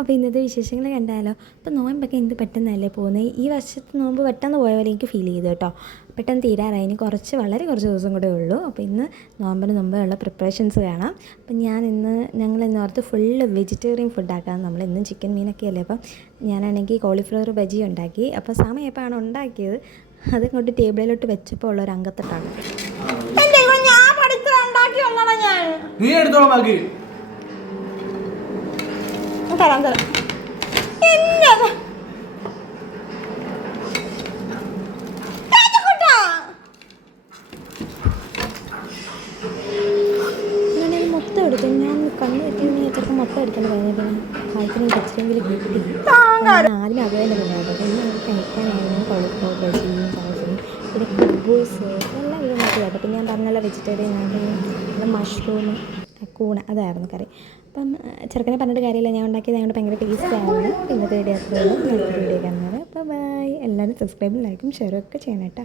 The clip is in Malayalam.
അപ്പോൾ ഇന്നത്തെ വിശേഷങ്ങൾ കണ്ടാലോ. അപ്പോൾ നോയമ്പൊക്കെ എന്ത് പെട്ടെന്നല്ലേ പോകുന്നത്. ഈ വർഷത്തെ നോമ്പ് പെട്ടെന്ന് പോയ പോലെ എനിക്ക് ഫീൽ ചെയ്തു കേട്ടോ. പെട്ടെന്ന് തീരാറായി, ഇനി വളരെ കുറച്ച് ദിവസം കൂടെ ഉള്ളൂ. അപ്പോൾ ഇന്ന് നോമ്പിന് മുമ്പേ ഉള്ള പ്രിപ്പറേഷൻസ് കാണാം. അപ്പം ഞങ്ങളിന്ന് ഓർത്ത് ഫുള്ള് വെജിറ്റേറിയൻ ഫുഡാക്കാം. നമ്മളിന്നും ചിക്കൻ മീനൊക്കെ അല്ലേ. അപ്പം ഞാനാണെങ്കിൽ കോളിഫ്ലവർ ബജി ഉണ്ടാക്കി. അപ്പോൾ സമയം എപ്പോഴാണ് ഉണ്ടാക്കിയത്, അതിങ്ങോട്ട് ടേബിളിലോട്ട് വെച്ചപ്പോൾ ഉള്ള ഒരു അംഗത്തട്ടാണ്. നീ എടുത്തോളാം ബാക്കി. തരാം മൊത്തം എടുത്തു. ഞാൻ കണ്ണ് തെറ്റി ചിലപ്പോൾ മൊത്തം എടുക്കേണ്ടി കഴിഞ്ഞിട്ട് കായ്ക്കുന്ന ടച്ചെങ്കിലും കിട്ടി. ആദ്യം അത് തന്നെ തിന്നാട്ടോ. പിന്നെ നമുക്ക് കഴിക്കാനായിരുന്നു കോളിഫ്ലവർ ബജിയും സോസും പിന്നെ കുബൂസ് എല്ലാം ഇത് നോക്കി കേട്ടോ. പിന്നെ ഞാൻ പറഞ്ഞല്ലോ വെജിറ്റേറിയൻ ആയിട്ട് മഷ്റൂം കൂണ അതായിരുന്നു കറി. അപ്പം ചെറുക്കനെ പറഞ്ഞിട്ട് കാര്യമില്ല, ഞാൻ ഉണ്ടാക്കിയത് ഞങ്ങളുടെ ഭയങ്കര ടേസ്റ്റ് ആയിരുന്നു. ഇന്നത്തെ വീഡിയോ അത്രയുള്ളൂ. അടുത്ത വീഡിയോ കാണുന്നത്. അപ്പോൾ ബൈ. എല്ലാവരും സബ്സ്ക്രൈബും ലൈക്കും ഷെയറും ഒക്കെ ചെയ്യണം കേട്ടോ.